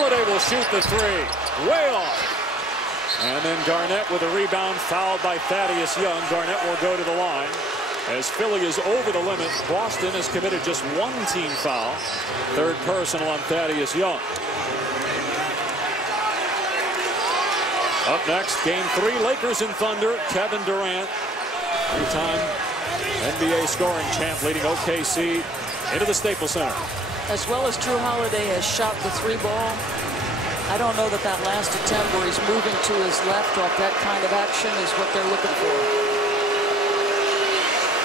Holiday will shoot the three. Way off. And then Garnett with a rebound, fouled by Thaddeus Young. Garnett will go to the line. As Philly is over the limit, Boston has committed just one team foul. Third personal on Thaddeus Young. Up next, Game 3, Lakers and Thunder. Kevin Durant, three-time NBA scoring champ, leading OKC into the Staples Center. As well as Drew Holiday has shot the three ball. I don't know that last attempt where he's moving to his left off that kind of action is what they're looking for.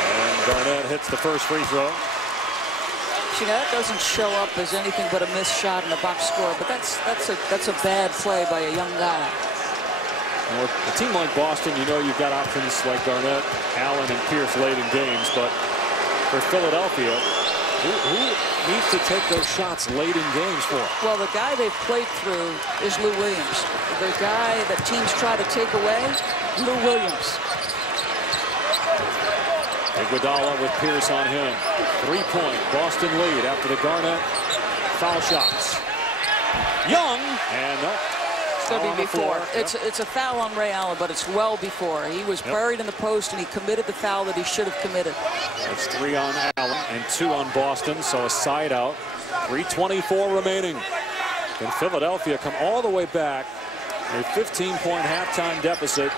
And Garnett hits the first free throw. See, that doesn't show up as anything but a missed shot in the box score, but that's a bad play by a young guy. Well, a team like Boston, you know you've got options like Garnett, Allen, and Pierce late in games, but for Philadelphia, who needs to take those shots late in games for? Well, the guy they've played through is Lou Williams. The guy that teams try to take away, Lou Williams. Iguodala with Pierce on him. 3-point Boston lead after the Garnett foul shots. Young, and it's going to be before. It's a foul on Ray Allen, but it's well before. He was buried in the post, and he committed the foul that he should have committed. That's 3 on Allen and 2 on Boston, so a side out. 3:24 remaining. Can Philadelphia come all the way back, a 15-point halftime deficit,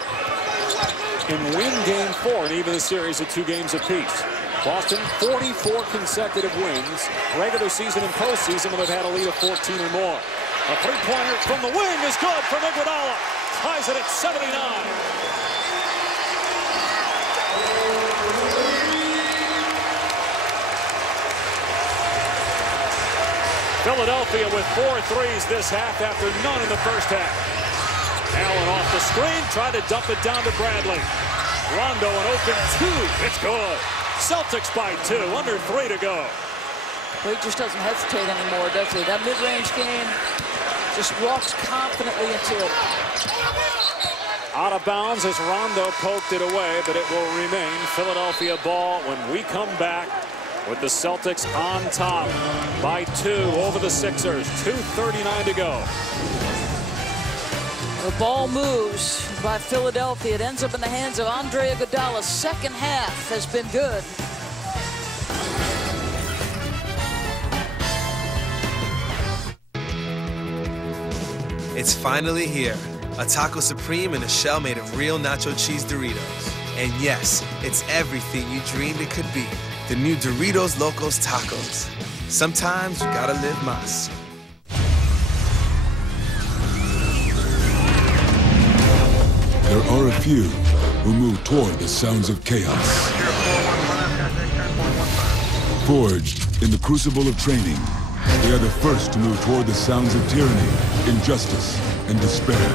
and win Game 4 and even the series of 2 games apiece? Boston, 44 consecutive wins, regular season and postseason, when they've had a lead of 14 or more. A three-pointer from the wing is good from Iguodala. Ties it at 79. Philadelphia with 4 threes this half after none in the first half. Allen off the screen, tried to dump it down to Bradley. Rondo an open 2. It's good. Celtics by 2, under 3 to go. Well, he just doesn't hesitate anymore, does he? That mid-range game just walks confidently into it. Out of bounds as Rondo poked it away, but it will remain Philadelphia ball when we come back with the Celtics on top by 2 over the Sixers. 2:39 to go. The ball moves by Philadelphia. It ends up in the hands of Andre Iguodala. Second half has been good. It's finally here. A Taco Supreme in a shell made of real nacho cheese Doritos. And yes, it's everything you dreamed it could be. The new Doritos Locos Tacos. Sometimes you gotta live más. There are a few who move toward the sounds of chaos. Forged in the crucible of training, they are the first to move toward the sounds of tyranny, injustice, and despair.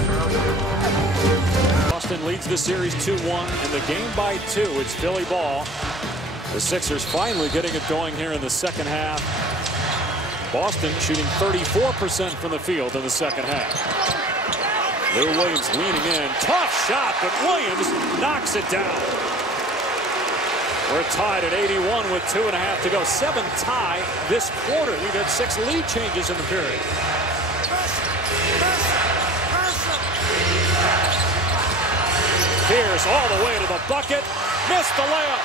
Boston leads the series 2-1 in the game by 2. It's Philly ball. The Sixers finally getting it going here in the second half. Boston shooting 34% from the field in the second half. Lou Williams leaning in. Tough shot, but Williams knocks it down. We're tied at 81 with 2.5 to go. 7 tie this quarter. We've had 6 lead changes in the period. Pierce all the way to the bucket. Missed the layup.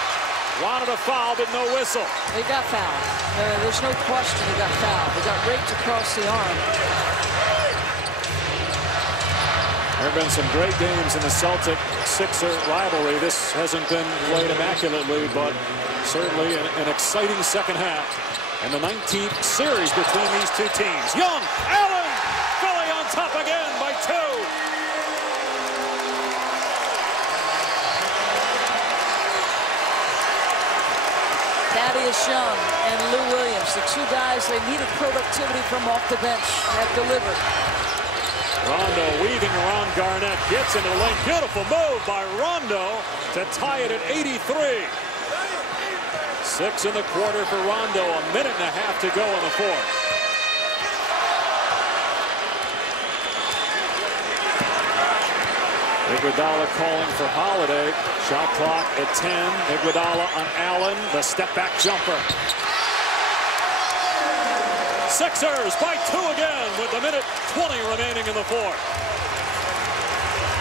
Wanted a foul, but no whistle. He got fouled. There's no question he got fouled. He got raked across the arm. There have been some great games in the Celtic-Sixer rivalry. This hasn't been played immaculately, but certainly an exciting second half. And the 19th series between these two teams. Young, Allen, Philly on top again by 2. Thaddeus Young and Lou Williams, the 2 guys they needed productivity from off the bench, have delivered. Rondo weaving around Garnett, gets into the lane. Beautiful move by Rondo to tie it at 83. 6 in the quarter for Rondo, a minute and a half to go in the fourth. Iguodala calling for Holiday. Shot clock at 10. Iguodala on Allen, the step back jumper. Sixers by 2 again with a minute 20 remaining in the fourth.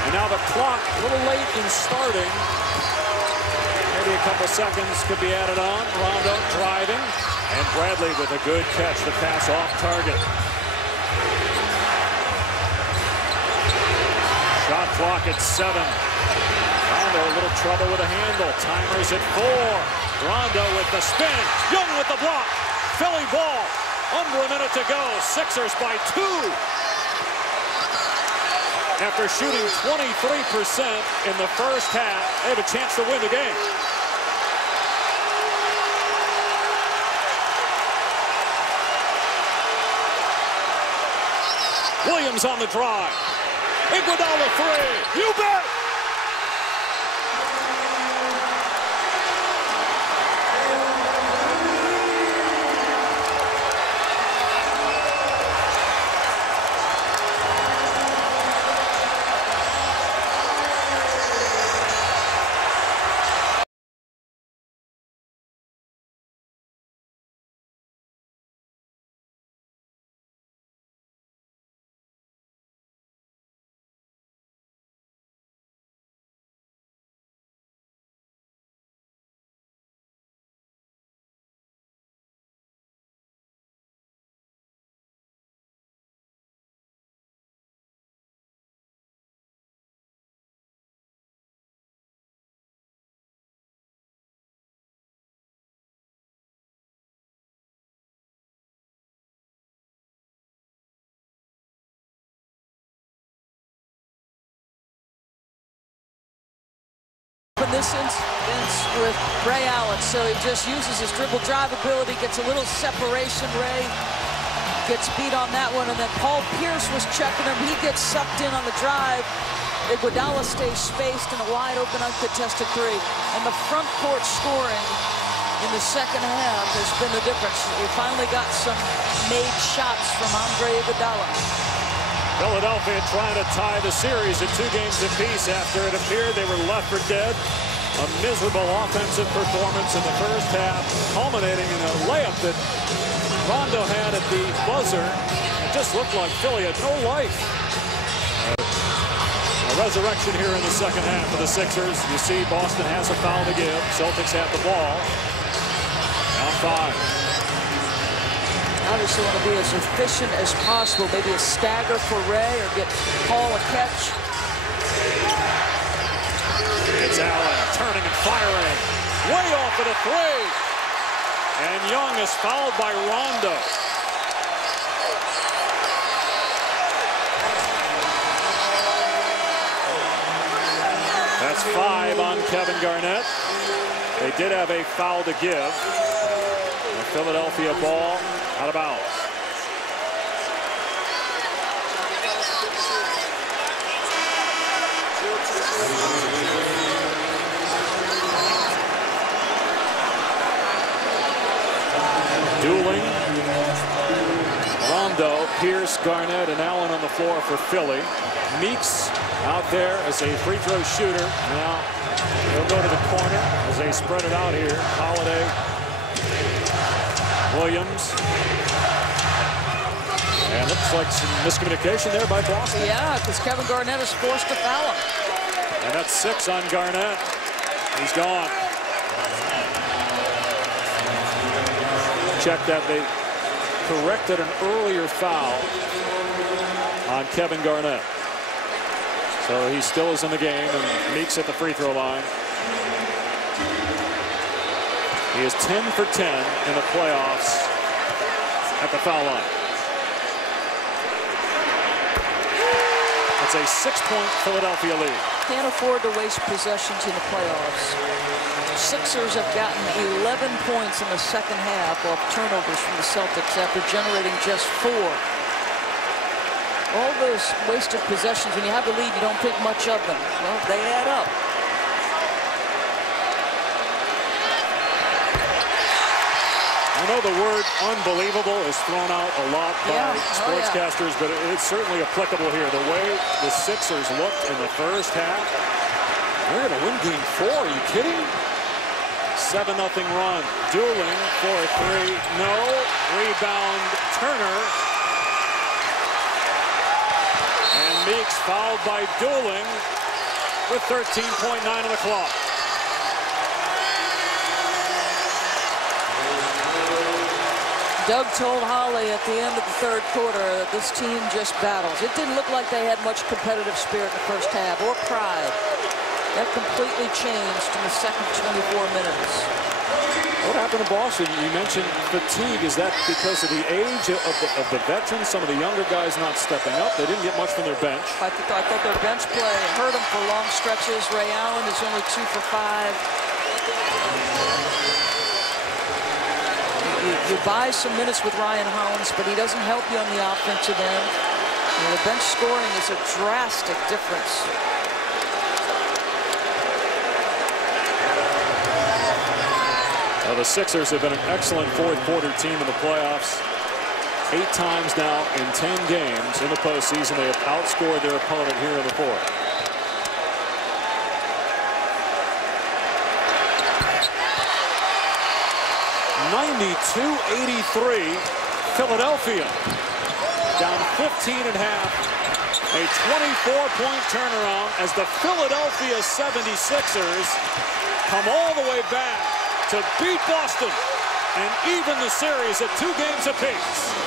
And now the clock a little late in starting. Maybe a couple seconds could be added on. Rondo driving. And Bradley with a good catch to pass off target. Shot clock at 7. Rondo a little trouble with a handle. Timers at 4. Rondo with the spin. Young with the block. Philly ball. Under a minute to go. Sixers by 2. After shooting 23% in the first half, they have a chance to win the game. Williams on the drive. Iguodala 3. You bet! In this instance with Ray Allen, so he just uses his dribble drive ability, gets a little separation. Ray gets beat on that one, and then Paul Pierce was checking him. He gets sucked in on the drive. Iguodala stays spaced in a wide open uncontested 3. And the front court scoring in the second half has been the difference. We finally got some made shots from Andre Iguodala. Philadelphia trying to tie the series at 2 games apiece after it appeared they were left for dead. A miserable offensive performance in the first half, culminating in a layup that Rondo had at the buzzer. It just looked like Philly had no life. A resurrection here in the second half for the Sixers. You see Boston has a foul to give. Celtics have the ball. Down 5. Obviously want to be as efficient as possible. Maybe a stagger for Ray or get Paul a catch. It's Allen turning and firing. Way off at a 3. And Young is fouled by Rondo. That's 5 on Kevin Garnett. They did have a foul to give. A Philadelphia ball. Out of bounds. Dueling. Rondo, Pierce, Garnett, and Allen on the floor for Philly. Meeks out there as a free throw shooter. Now he'll go to the corner as they spread it out here. Holiday. Williams. And looks like some miscommunication there by Boston. Yeah, because Kevin Garnett is forced to foul him. And that's 6 on Garnett. He's gone. Check that they corrected an earlier foul on Kevin Garnett. So he still is in the game, and Meeks at the free throw line. He is 10 for 10 in the playoffs at the foul line. It's a 6-point Philadelphia lead. Can't afford to waste possessions in the playoffs. Sixers have gotten 11 points in the second half off turnovers from the Celtics after generating just 4. All those wasted possessions, when you have a lead, you don't think much of them. Well, they add up. I know the word unbelievable is thrown out a lot by sportscasters, but it's certainly applicable here. The way the Sixers looked in the first half, they're going to win game 4. Are you kidding? 7-0 run. Dooling for three. No. Rebound Turner. And Meeks fouled by Dooling with 13.9 on the clock. Doug told Holly at the end of the third quarter that this team just battles. It didn't look like they had much competitive spirit in the first half or pride. That completely changed in the second 24 minutes. What happened to Boston? You mentioned fatigue. Is that because of the age of the veterans? Some of the younger guys not stepping up. They didn't get much from their bench. I thought their bench play hurt them for long stretches. Ray Allen is only 2 for 5. You buy some minutes with Ryan Hollins, but he doesn't help you on the offensive end. And the bench scoring is a drastic difference. Well, the Sixers have been an excellent fourth quarter team in the playoffs. 8 times now in 10 games in the postseason. They have outscored their opponent here in the fourth. (92-83) Philadelphia down 15 at half. A 24-point turnaround as the Philadelphia 76ers come all the way back to beat Boston and even the series at 2 games apiece.